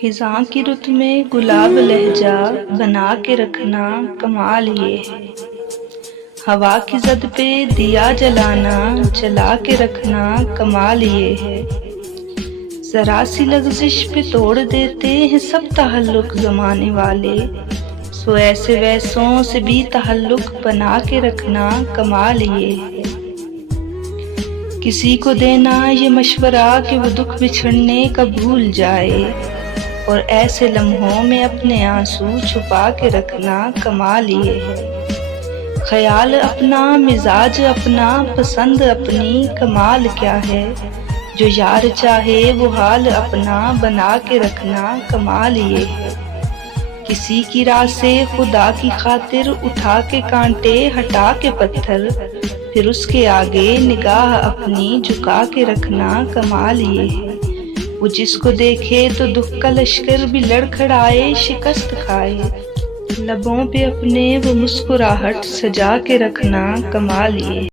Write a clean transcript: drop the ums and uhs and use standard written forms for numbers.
خزاں کی رت میں گلاب لہجہ بنا کے رکھنا کمال یہ ہے، ہوا کی زد پہ دیا جلانا جلا کے رکھنا کمال یہ ہے، ذرا سی لغزش پہ توڑ دیتے ہیں سب تعلق زمانے والے، سو ایسے ویسوں سے بھی تعلق بنا کے رکھنا کمال یہ ہے، کسی کو دینا یہ مشورہ کہ وہ دکھ بچھڑنے کا بھول جائے، اور ایسے لمحوں میں اپنے آنسو چھپا کے رکھنا کمال یہ ہے، خیال اپنا مزاج اپنا پسند اپنی کمال کیا ہے، جو یار چاہے وہ حال اپنا بنا کے رکھنا کمال یہ ہے، کسی کی راہ سے خدا کی خاطر اٹھا کے کانٹے ہٹا کے پتھر، پھر اس کے آگے نگاہ اپنی جھکا کے رکھنا کمال یہ ہے، وہ جس کو دیکھے تو دکھ کا لشکر بھی لڑکھڑائے شکست کھائے، لبوں پہ اپنے وہ مسکراہٹ سجا کے رکھنا کمال یہ ہے۔